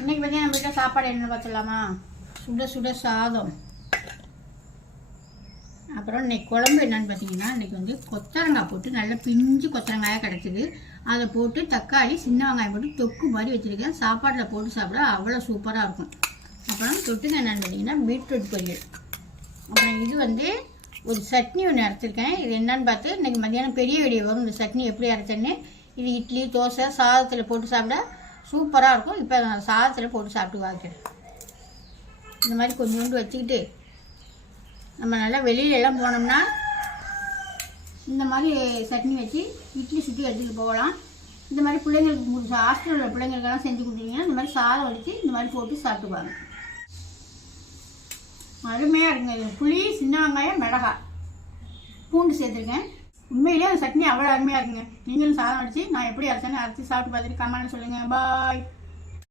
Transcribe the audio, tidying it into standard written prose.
இன்றைக்கி பார்த்தீங்கன்னா நம்ம வீட்டில் சாப்பாடு என்ன பார்த்துடலாமா? சுட சுட சாதம். அப்புறம் இன்றைக்கி குழம்பு என்னென்னு பார்த்தீங்கன்னா, இன்றைக்கி வந்து கொத்தரங்காய் போட்டு நல்ல பிஞ்சு கொத்தரங்காயாக கிடச்சிது. அதை போட்டு தக்காளி சின்ன வெங்காயம் போட்டு தொக்கு மாதிரி வச்சுருக்கேன். சாப்பாட்டில் போட்டு சாப்பிட அவ்வளோ சூப்பராக இருக்கும். அப்புறம் தொட்டுங்க என்னென்னு பார்த்தீங்கன்னா பீட்ரூட் பொரியல். அப்புறம் இது வந்து ஒரு சட்னி ஒன்று அரைச்சிருக்கேன். இது என்னன்னு பார்த்து இன்றைக்கி மத்தியானம் பெரிய வீடியோ வரும். இந்த சட்னி எப்படி அரைச்சேன்னு. இது இட்லி தோசை சாதத்தில் போட்டு சாப்பிட சூப்பராக இருக்கும். இப்போ நான் சாதத்தில் போட்டு சாப்பிட்டு பார்க்குறேன். இந்த மாதிரி கொஞ்சோண்டு வச்சுக்கிட்டு நம்ம நல்லா வெளியிலலாம் போனோம்னா இந்த மாதிரி சட்னி வச்சு இட்லி சுற்றி எடுத்துகிட்டு போகலாம். இந்த மாதிரி பிள்ளைங்களுக்கு ஹாஸ்டலில் உள்ள பிள்ளைங்களுக்கெல்லாம் செஞ்சு கொடுத்தீங்கன்னா இந்த மாதிரி சாதம் வச்சு இந்த மாதிரி போட்டு சாப்பிட்டுப்பாங்க. அருமையாக இருக்குங்க. இது புளி சின்ன வெங்காயம் மிளகாய் பூண்டு சேர்த்துருக்கேன். உண்மையிலே அந்த சட்னி அவ்வளோ அருமையாக இருக்குங்க. நீங்களும் சாதம் வச்சு நான் எப்படி அரைச்சேன்னு அரைச்சி சாப்பிட்டு பார்த்துட்டு கமெண்ட்ல சொல்லுங்கள். பாய்.